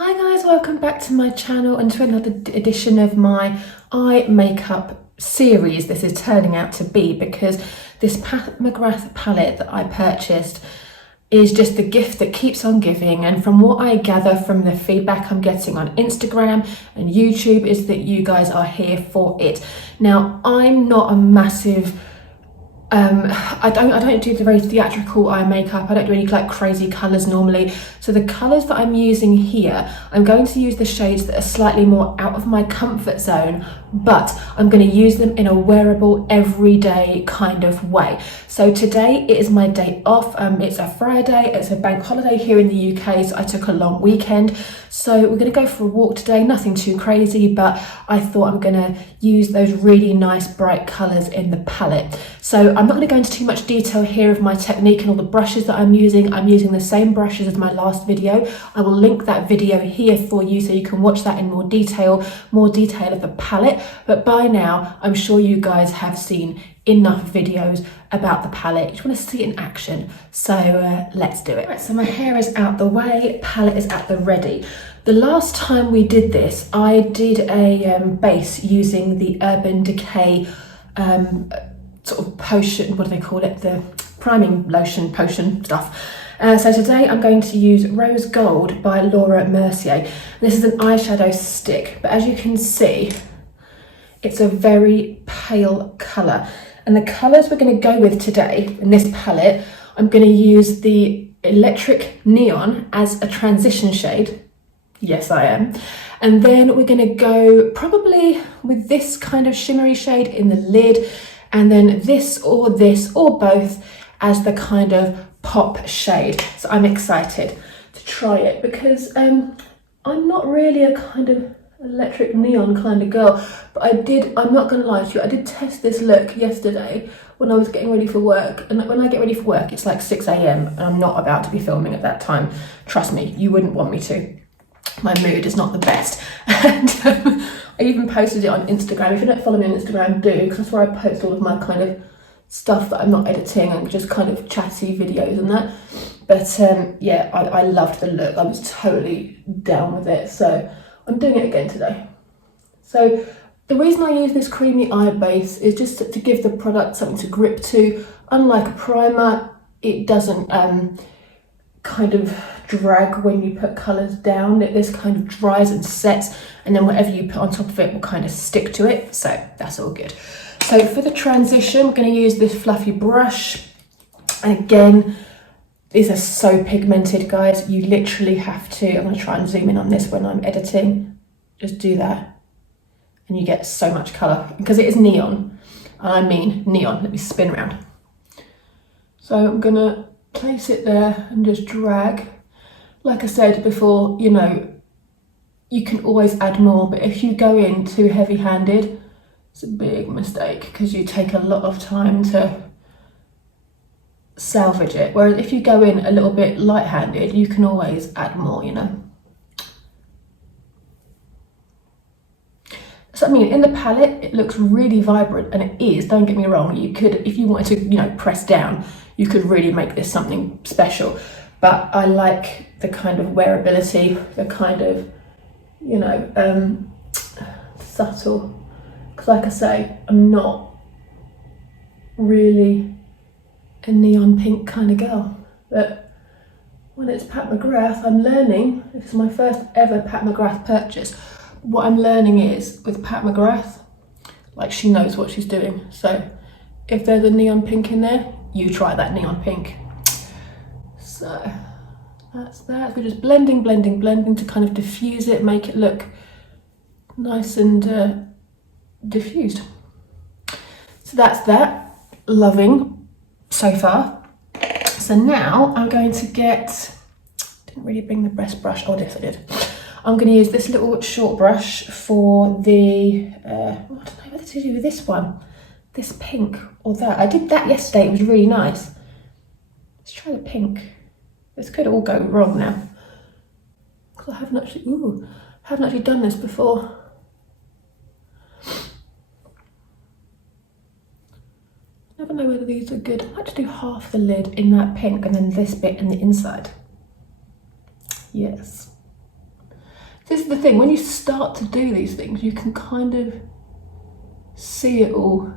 Hi guys, welcome back to my channel and to another edition of my eye makeup series. This is turning out to be because this McGrath palette that I purchased is just the gift that keeps on giving, and from what I gather from the feedback I'm getting on Instagram and YouTube is that you guys are here for it. Now, I'm not a massive I don't do the very theatrical eye makeup. I don't do any like crazy colours normally. So the colours that I'm using here, I'm going to use the shades that are slightly more out of my comfort zone, but I'm going to use them in a wearable, everyday kind of way. So today it is my day off. It's a Friday, it's a bank holiday here in the UK, so I took a long weekend. So we're going to go for a walk today, nothing too crazy, but I thought I'm going to use those really nice bright colours in the palette. So I'm not going to go into too much detail here of my technique and all the brushes that I'm using. I'm using the same brushes as my last video. I will link that video here for you so you can watch that in more detail of the palette. But by now, I'm sure you guys have seen enough videos about the palette. You just want to see it in action. So let's do it. Right, so my hair is out the way, palette is at the ready. The last time we did this, I did a base using the Urban Decay sort of potion, what do they call it? The priming lotion potion stuff. So today I'm going to use Rose Gold by Laura Mercier. This is an eyeshadow stick, but as you can see, it's a very pale colour. And the colours we're going to go with today in this palette, I'm going to use the Electric Neon as a transition shade. Yes, I am. And then we're going to go probably with this kind of shimmery shade in the lid, and then this or both as the kind of pop shade. So I'm excited to try it because I'm not really a kind of electric neon kind of girl, but I'm not gonna lie to you, I did test this look yesterday when I was getting ready for work, and when I get ready for work it's like 6 AM and I'm not about to be filming at that time. Trust me, you wouldn't want me to. My mood is not the best. And I even posted it on Instagram. If you don't follow me on Instagram, do, because that's where I post all of my kind of stuff that I'm not editing and just kind of chatty videos and that. But yeah, I loved the look. I was totally down with it. So I'm doing it again today. So the reason I use this creamy eye base is just to give the product something to grip to. Unlike a primer, it doesn't kind of drag when you put colours down. This kind of dries and sets, and then whatever you put on top of it will kind of stick to it. So that's all good. So for the transition, I'm going to use this fluffy brush. And again, these are so pigmented, guys. You literally have to, I'm going to try and zoom in on this when I'm editing. Just do that. And you get so much colour because it is neon. I mean neon. Let me spin around. So I'm going to place it there and just drag. Like I said before, you know, you can always add more, but if you go in too heavy-handed, it's a big mistake because you take a lot of time to salvage it. Whereas if you go in a little bit light-handed, you can always add more, you know. So I mean, in the palette, it looks really vibrant, and it is, don't get me wrong. You could, if you wanted to, you know, press down, you could really make this something special. But I like the kind of wearability, the kind of, you know, subtle. Because like I say, I'm not really a neon pink kind of girl. But when it's Pat McGrath, I'm learning. This is my first ever Pat McGrath purchase. What I'm learning is, with Pat McGrath, like, she knows what she's doing. So if there's a neon pink in there, you try that neon pink. So that's that. We're just blending to kind of diffuse it, make it look nice and diffused. So that's that. Loving so far. So now I'm going to get, didn't really bring the best brush. Oh yes, I did. I'm going to use this little short brush for the, I don't know whether to do with this one, this pink or that. I did that yesterday, it was really nice. Let's try the pink. This could all go wrong now, because I haven't actually done this before. Never know whether these are good. I like to do half the lid in that pink and then this bit in the inside. Yes. This is the thing, when you start to do these things, you can kind of see it all.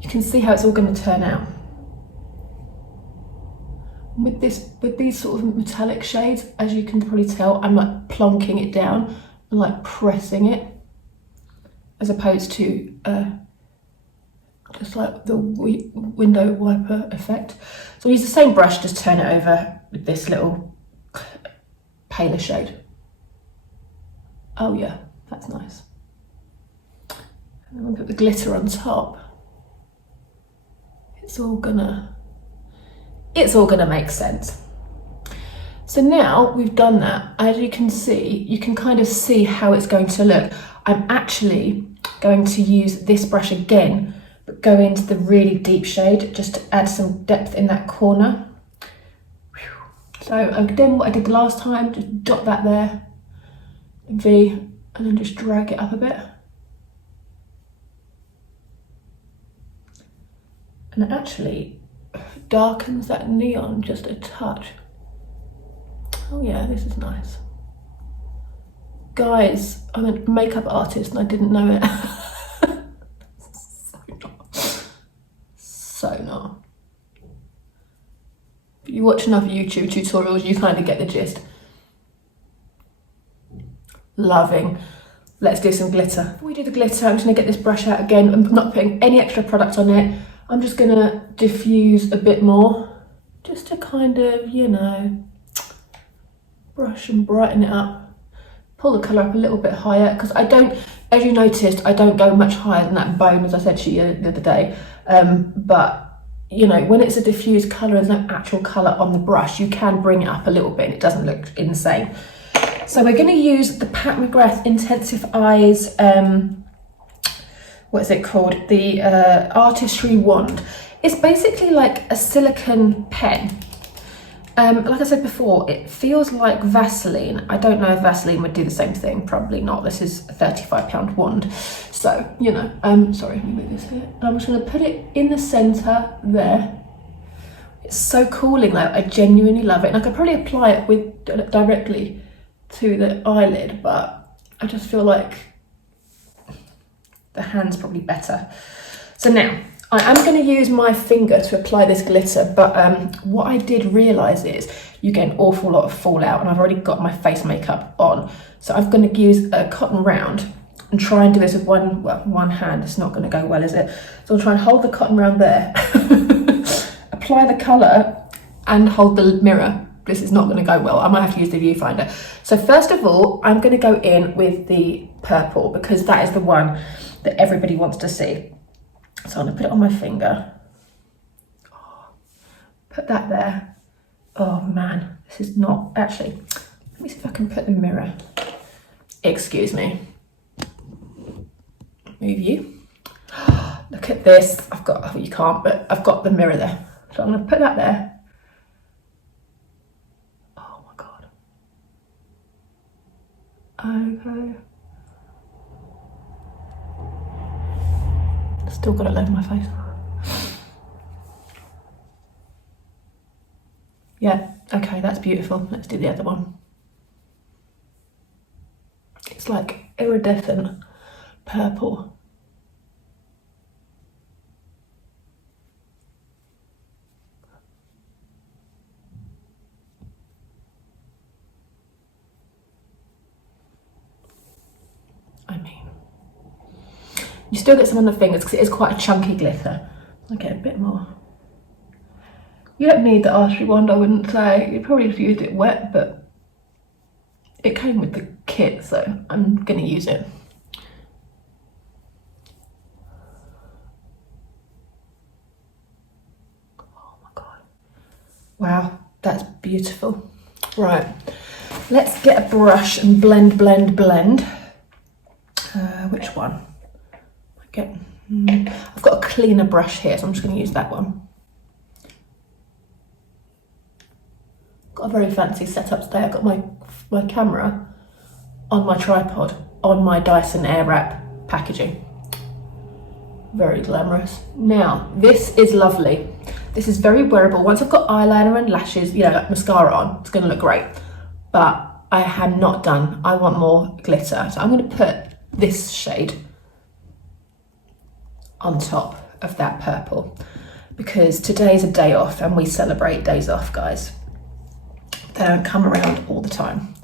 You can see how it's all going to turn out. With these sort of metallic shades, as you can probably tell, I'm like plonking it down and like pressing it, as opposed to just like the window wiper effect. So I use the same brush, just turn it over with this little paler shade. Oh yeah, that's nice. And then we'll put the glitter on top. It's all gonna make sense. So now we've done that, as you can see, you can kind of see how it's going to look. I'm actually going to use this brush again, but go into the really deep shade just to add some depth in that corner. So I'm doing what I did the last time, just dot that there, V, and then just drag it up a bit. And it actually darkens that neon just a touch. Oh yeah, this is nice. Guys, I'm a makeup artist and I didn't know it. So not. If you watch enough YouTube tutorials, you kind of get the gist. Loving. Let's do some glitter. Before we do the glitter, I'm just gonna get this brush out again. I'm not putting any extra product on it. I'm just gonna diffuse a bit more, just to kind of, you know, brush and brighten it up. Pull the colour up a little bit higher, because I don't, as you noticed, I don't go much higher than that bone, as I said to you the other day. But, you know, when it's a diffused colour, there's no actual colour on the brush, you can bring it up a little bit and it doesn't look insane. So we're going to use the Pat McGrath Intensive Eyes, what is it called? The Artistry Wand. It's basically like a silicone pen. Like I said before, it feels like Vaseline. I don't know if Vaseline would do the same thing, probably not. This is a £35 wand. So, you know, sorry, let me move this here. I'm just gonna put it in the center there. It's so cooling though, I genuinely love it. And I could probably apply it with directly to the eyelid, but I just feel like the hand's probably better. So now, I am going to use my finger to apply this glitter, but what I did realise is you get an awful lot of fallout, and I've already got my face makeup on. So I'm going to use a cotton round and try and do this with one hand. It's not going to go well, is it? So I'll try and hold the cotton round there, apply the colour and hold the mirror. This is not going to go well. I might have to use the viewfinder. So first of all, I'm going to go in with the purple, because that is the one that everybody wants to see. So I'm going to put it on my finger. Put that there. Oh man, this is not, actually, let me see if I can put the mirror. Excuse me. Move you. Look at this. I've got, oh, you can't, but I've got the mirror there. So I'm going to put that there. Oh my God. Okay. Still got it all over my face. Yeah, okay, that's beautiful. Let's do the other one. It's like iridescent purple. I mean, you still get some on the fingers because it is quite a chunky glitter. I get a bit more. You don't need the Artistry Wand, I wouldn't say. You probably just used it wet, but it came with the kit, so I'm going to use it. Oh my God. Wow, that's beautiful. Right, let's get a brush and blend. Which one? I've got a cleaner brush here, so I'm just going to use that one. Got a very fancy setup today. I've got my camera on my tripod on my Dyson Airwrap packaging. Very glamorous. Now, this is lovely. This is very wearable. Once I've got eyeliner and lashes, you know, like mascara on, it's going to look great. But I am not done. I want more glitter. So I'm going to put this shade on top of that purple, because today's a day off and we celebrate days off, guys. They don't come around all the time.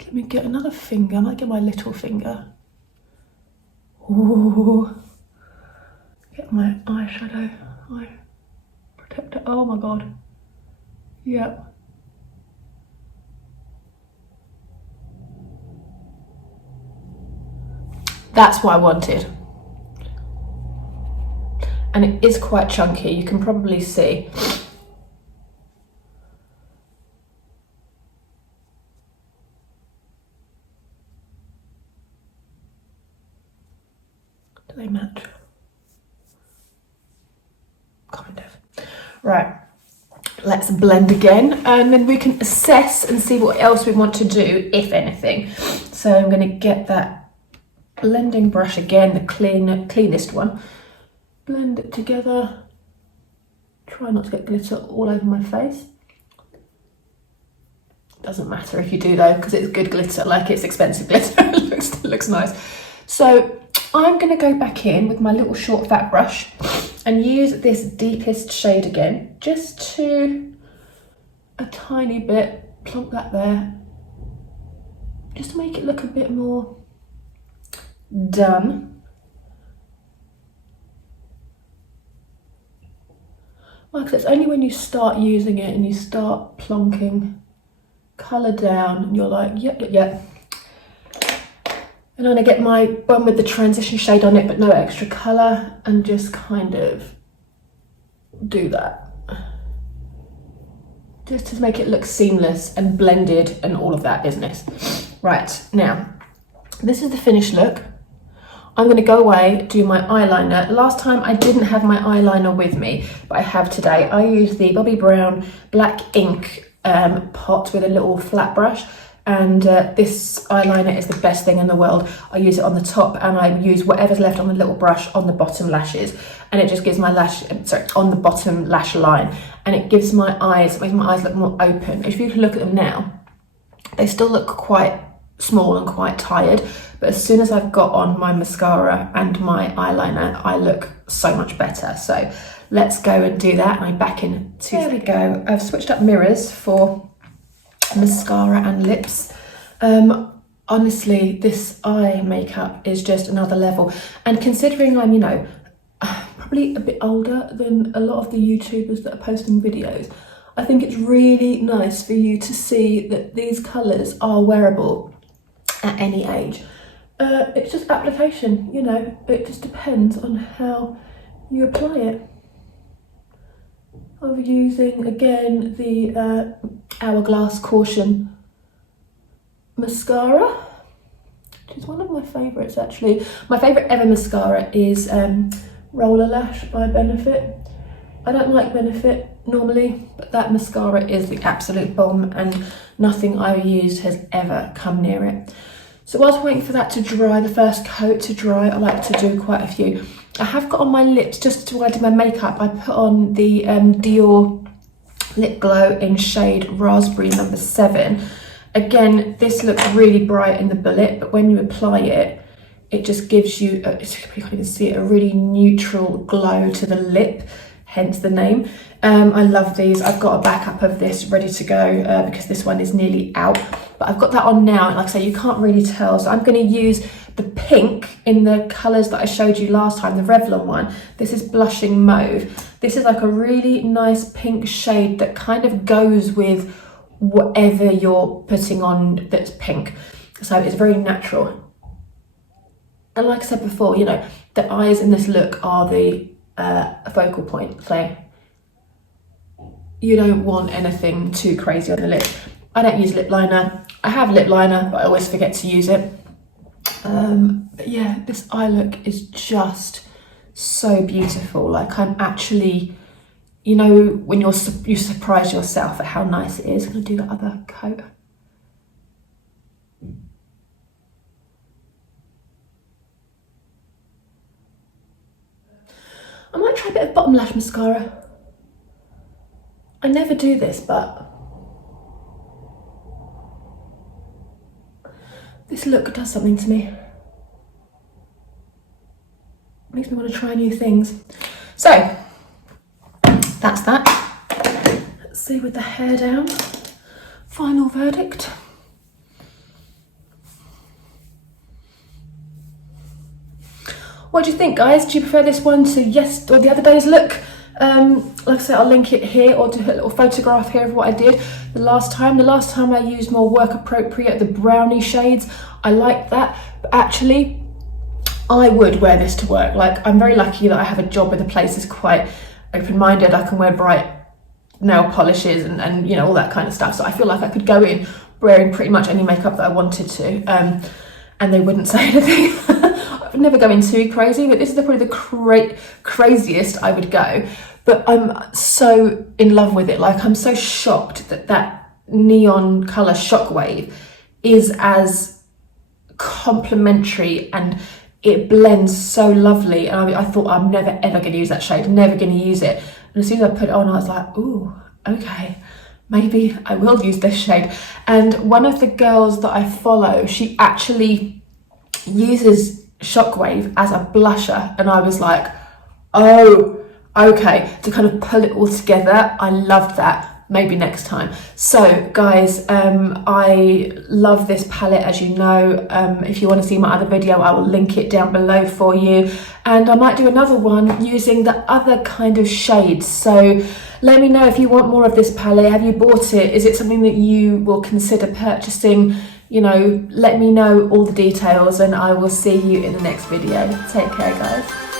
Let me get another finger. I might get my little finger. Ooh. Get my eyeshadow, eye protector. Oh my God. Yep. That's what I wanted. And it is quite chunky, you can probably see. Do they match? Kind of. Right, let's blend again, and then we can assess and see what else we want to do, if anything. So I'm going to get that blending brush again, the cleanest one. Blend it together. Try not to get glitter all over my face. Doesn't matter if you do though, because it's good glitter, like it's expensive glitter. It looks nice. So I'm going to go back in with my little short fat brush and use this deepest shade again, just to a tiny bit, plonk that there, just to make it look a bit more done. Like I said, it's only when you start using it and you start plonking colour down and you're like, yep. And then I get my one with the transition shade on it but no extra colour, and just kind of do that. Just to make it look seamless and blended and all of that business. Right, now, this is the finished look. I'm going to go away, do my eyeliner. Last time I didn't have my eyeliner with me, but I have today. I used the Bobbi Brown black ink pot with a little flat brush, and this eyeliner is the best thing in the world. I use it on the top and I use whatever's left on the little brush on the bottom lashes, and it just gives my on the bottom lash line, and it gives my eyes, makes my eyes look more open. If you look at them now, they still look quite small and quite tired, but as soon as I've got on my mascara and my eyeliner, I look so much better. So let's go and do that, and I'm back in 2 seconds. There we go. I've switched up mirrors for mascara and lips. Honestly, this eye makeup is just another level, and considering I'm, you know, probably a bit older than a lot of the YouTubers that are posting videos, I think it's really nice for you to see that these colours are wearable at any age. It's just application, you know, it just depends on how you apply it. I'm using again the Hourglass Caution mascara, which is one of my favourites actually. My favourite ever mascara is Roller Lash by Benefit. I don't like Benefit normally, but that mascara is the absolute bomb, and nothing I've used has ever come near it. So whilst waiting for that to dry, the first coat to dry, I like to do quite a few. I have got on my lips, just while I do my makeup, I put on the Dior Lip Glow in shade Raspberry number 7. Again, this looks really bright in the bullet, but when you apply it, it just gives you, you can't even see it, a really neutral glow to the lip, hence the name. I love these. I've got a backup of this ready to go because this one is nearly out, but I've got that on now, and like I say, you can't really tell. So I'm going to use the pink in the colours that I showed you last time, the Revlon one. This is Blushing Mauve. This is like a really nice pink shade that kind of goes with whatever you're putting on that's pink. So it's very natural. And like I said before, you know, the eyes in this look are the focal point. So you don't want anything too crazy on the lip. I don't use lip liner. I have lip liner, but I always forget to use it. But yeah, this eye look is just so beautiful. Like, I'm actually, you know, when you surprise yourself at how nice it is. I'm gonna do the other coat. I might try a bit of bottom lash mascara. I never do this, but this look does something to me. Makes me want to try new things. So that's that. Let's see with the hair down. Final verdict. What do you think, guys? Do you prefer this one to yes or the other day's look? Like I said, I'll link it here or do a little photograph here of what I did the last time. The last time I used more work appropriate, the brownie shades. I liked that, but actually I would wear this to work. Like, I'm very lucky that I have a job where the place is quite open-minded. I can wear bright nail polishes and you know, all that kind of stuff. So I feel like I could go in wearing pretty much any makeup that I wanted to, and they wouldn't say anything. I would never go in too crazy, but this is probably the craziest I would go. But I'm so in love with it. Like, I'm so shocked that that neon colour Shockwave is as complimentary and it blends so lovely. And I thought I'm never ever going to use that shade, never going to use it. And as soon as I put it on, I was like, ooh, okay, maybe I will use this shade. And one of the girls that I follow, she actually uses Shockwave as a blusher. And I was like, oh, okay, to kind of pull it all together. I loved that. Maybe next time. So guys, I love this palette, as you know. If you want to see my other video, I will link it down below for you, and I might do another one using the other kind of shades. So let me know if you want more of this palette. Have you bought it? Is it something that you will consider purchasing? You know, let me know all the details, and I will see you in the next video. Take care, guys.